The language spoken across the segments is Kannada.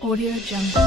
Audio Jungle.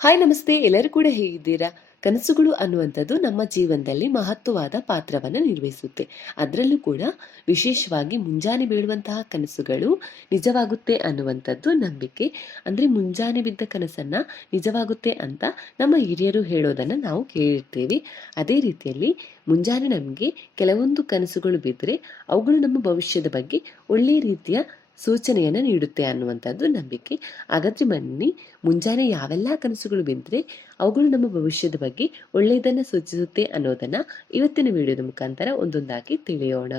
ಹಾಯ್ ನಮಸ್ತೆ ಎಲ್ಲರೂ ಕೂಡ ಹೇಗಿದ್ದೀರಾ ಕನಸುಗಳು ಅನ್ನುವಂಥದ್ದು ನಮ್ಮ ಜೀವನದಲ್ಲಿ ಮಹತ್ವವಾದ ಪಾತ್ರವನ್ನು ನಿರ್ವಹಿಸುತ್ತೆ. ಅದರಲ್ಲೂ ಕೂಡ ವಿಶೇಷವಾಗಿ ಮುಂಜಾನೆ ಬೀಳುವಂತಹ ಕನಸುಗಳು ನಿಜವಾಗುತ್ತೆ ಅನ್ನುವಂಥದ್ದು ನಂಬಿಕೆ. ಅಂದರೆ ಮುಂಜಾನೆ ಬಿದ್ದ ಕನಸನ್ನ ನಿಜವಾಗುತ್ತೆ ಅಂತ ನಮ್ಮ ಹಿರಿಯರು ಹೇಳೋದನ್ನು ನಾವು ಕೇಳಿರ್ತೀವಿ. ಅದೇ ರೀತಿಯಲ್ಲಿ ಮುಂಜಾನೆ ನಮಗೆ ಕೆಲವೊಂದು ಕನಸುಗಳು ಬಿದ್ದರೆ ಅವುಗಳು ನಮ್ಮ ಭವಿಷ್ಯದ ಬಗ್ಗೆ ಒಳ್ಳೆಯ ರೀತಿಯ ಸೂಚನೆಯನ್ನು ನೀಡುತ್ತೆ ಅನ್ನುವಂಥದ್ದು ನಂಬಿಕೆ. ಹಾಗಾದ್ರೆ ಬನ್ನಿ, ಮುಂಜಾನೆ ಯಾವೆಲ್ಲ ಕನಸುಗಳು ಬಿದ್ದರೆ ಅವುಗಳು ನಮ್ಮ ಭವಿಷ್ಯದ ಬಗ್ಗೆ ಒಳ್ಳೆಯದನ್ನು ಸೂಚಿಸುತ್ತೆ ಅನ್ನೋದನ್ನು ಇವತ್ತಿನ ವಿಡಿಯೋದ ಮುಖಾಂತರ ಒಂದೊಂದಾಗಿ ತಿಳಿಯೋಣ.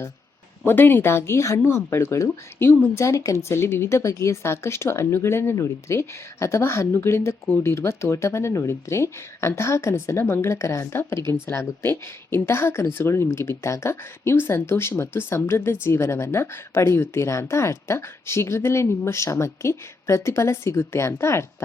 ಮೊದಲನೇದಾಗಿ ಹಣ್ಣು ಹಂಪಲುಗಳು. ಇವು ಮುಂಜಾನೆ ಕನಸಲ್ಲಿ ವಿವಿಧ ಬಗೆಯ ಸಾಕಷ್ಟು ಹಣ್ಣುಗಳನ್ನು ನೋಡಿದ್ರೆ ಅಥವಾ ಹಣ್ಣುಗಳಿಂದ ಕೂಡಿರುವ ತೋಟವನ್ನು ನೋಡಿದ್ರೆ ಅಂತಹ ಕನಸನ್ನ ಮಂಗಳಕರ ಅಂತ ಪರಿಗಣಿಸಲಾಗುತ್ತೆ. ಇಂತಹ ಕನಸುಗಳು ನಿಮಗೆ ಬಿದ್ದಾಗ ನೀವು ಸಂತೋಷ ಮತ್ತು ಸಮೃದ್ಧ ಜೀವನವನ್ನ ಪಡೆಯುತ್ತೀರಾ ಅಂತ ಅರ್ಥ. ಶೀಘ್ರದಲ್ಲೇ ನಿಮ್ಮ ಶ್ರಮಕ್ಕೆ ಪ್ರತಿಫಲ ಸಿಗುತ್ತೆ ಅಂತ ಅರ್ಥ.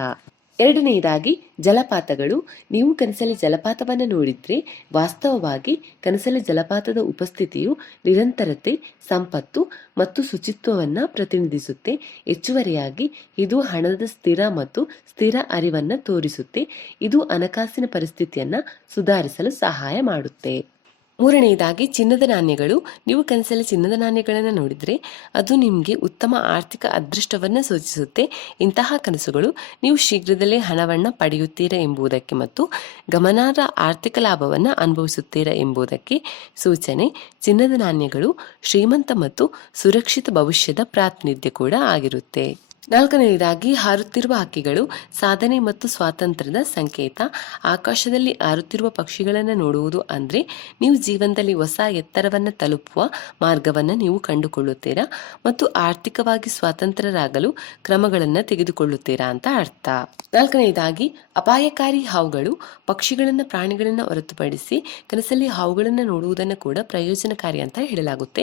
ಎರಡನೆಯದಾಗಿ ಜಲಪಾತಗಳು. ನೀವು ಕನಸಲ್ಲಿ ಜಲಪಾತವನ್ನು ನೋಡಿದ್ರೆ ವಾಸ್ತವವಾಗಿ ಕನಸಲ್ಲಿ ಜಲಪಾತದ ಉಪಸ್ಥಿತಿಯು ನಿರಂತರತೆ, ಸಂಪತ್ತು ಮತ್ತು ಶುಚಿತ್ವವನ್ನು ಪ್ರತಿನಿಧಿಸುತ್ತೆ. ಹೆಚ್ಚುವರಿಯಾಗಿ ಇದು ಹಣದ ಸ್ಥಿರ ಮತ್ತು ಸ್ಥಿರ ಅರಿವನ್ನು ತೋರಿಸುತ್ತೆ. ಇದು ಹಣಕಾಸಿನ ಪರಿಸ್ಥಿತಿಯನ್ನು ಸುಧಾರಿಸಲು ಸಹಾಯ ಮಾಡುತ್ತೆ. ಮೂರನೆಯದಾಗಿ ಚಿನ್ನದ ನಾಣ್ಯಗಳು. ನೀವು ಕನಸಲ್ಲಿ ಚಿನ್ನದ ನಾಣ್ಯಗಳನ್ನು ನೋಡಿದರೆ ಅದು ನಿಮಗೆ ಉತ್ತಮ ಆರ್ಥಿಕ ಅದೃಷ್ಟವನ್ನು ಸೂಚಿಸುತ್ತೆ. ಇಂತಹ ಕನಸುಗಳು ನೀವು ಶೀಘ್ರದಲ್ಲೇ ಹಣವನ್ನು ಪಡೆಯುತ್ತೀರಾ ಎಂಬುದಕ್ಕೆ ಮತ್ತು ಗಮನಾರ್ಹ ಆರ್ಥಿಕ ಲಾಭವನ್ನು ಅನುಭವಿಸುತ್ತೀರಾ ಎಂಬುದಕ್ಕೆ ಸೂಚನೆ. ಚಿನ್ನದ ನಾಣ್ಯಗಳು ಶ್ರೀಮಂತ ಮತ್ತು ಸುರಕ್ಷಿತ ಭವಿಷ್ಯದ ಪ್ರಾತಿನಿಧ್ಯ ಕೂಡ ಆಗಿರುತ್ತೆ. ನಾಲ್ಕನೆಯದಾಗಿ ಹಾರುತ್ತಿರುವ ಹಕ್ಕಿಗಳು ಸಾಧನೆ ಮತ್ತು ಸ್ವಾತಂತ್ರ್ಯದ ಸಂಕೇತ. ಆಕಾಶದಲ್ಲಿ ಹಾರುತ್ತಿರುವ ಪಕ್ಷಿಗಳನ್ನು ನೋಡುವುದು ಅಂದರೆ ನೀವು ಜೀವನದಲ್ಲಿ ಹೊಸ ಎತ್ತರವನ್ನು ತಲುಪುವ ಮಾರ್ಗವನ್ನು ನೀವು ಕಂಡುಕೊಳ್ಳುತ್ತೀರಾ ಮತ್ತು ಆರ್ಥಿಕವಾಗಿ ಸ್ವಾತಂತ್ರ್ಯರಾಗಲು ಕ್ರಮಗಳನ್ನು ತೆಗೆದುಕೊಳ್ಳುತ್ತೀರಾ ಅಂತ ಅರ್ಥ. ನಾಲ್ಕನೆಯದಾಗಿ ಅಪಾಯಕಾರಿ ಹಾವುಗಳು ಪಕ್ಷಿಗಳನ್ನು ಪ್ರಾಣಿಗಳನ್ನು ಹೊರತುಪಡಿಸಿ ಕನಸಲ್ಲಿ ಹಾವುಗಳನ್ನು ನೋಡುವುದನ್ನು ಕೂಡ ಪ್ರಯೋಜನಕಾರಿ ಅಂತ ಹೇಳಲಾಗುತ್ತೆ.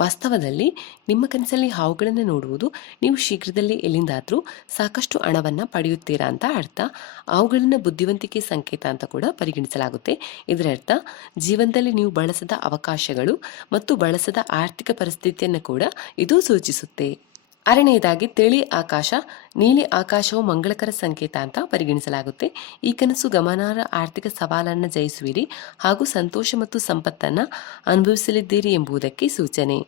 ವಾಸ್ತವದಲ್ಲಿ ನಿಮ್ಮ ಕನಸಲ್ಲಿ ಹಾವುಗಳನ್ನು ನೋಡುವುದು ನೀವು ಶೀಘ್ರದಲ್ಲೇ ಎಲ್ಲಿಂದಾದರೂ ಸಾಕಷ್ಟು ಹಣವನ್ನು ಪಡೆಯುತ್ತೀರಾ ಅಂತ ಅರ್ಥ. ಅವುಗಳನ್ನು ಬುದ್ಧಿವಂತಿಕೆ ಸಂಕೇತ ಅಂತ ಕೂಡ ಪರಿಗಣಿಸಲಾಗುತ್ತೆ. ಇದರ ಅರ್ಥ ಜೀವನದಲ್ಲಿ ನೀವು ಬಳಸದ ಅವಕಾಶಗಳು ಮತ್ತು ಬಳಸದ ಆರ್ಥಿಕ ಪರಿಸ್ಥಿತಿಯನ್ನು ಕೂಡ ಇದು ಸೂಚಿಸುತ್ತೆ. ಆರನೆಯದಾಗಿ ತಿಳಿ ಆಕಾಶ, ನೀಲಿ ಆಕಾಶವು ಮಂಗಳಕರ ಸಂಕೇತ ಅಂತ ಪರಿಗಣಿಸಲಾಗುತ್ತೆ. ಈ ಕನಸು ಗಮನಾರ್ಹ ಆರ್ಥಿಕ ಸವಾಲನ್ನು ಜಯಿಸುವಿರಿ ಹಾಗೂ ಸಂತೋಷ ಮತ್ತು ಸಂಪತ್ತನ್ನು ಅನುಭವಿಸಲಿದ್ದೀರಿ ಎಂಬುದಕ್ಕೆ ಸೂಚನೆ.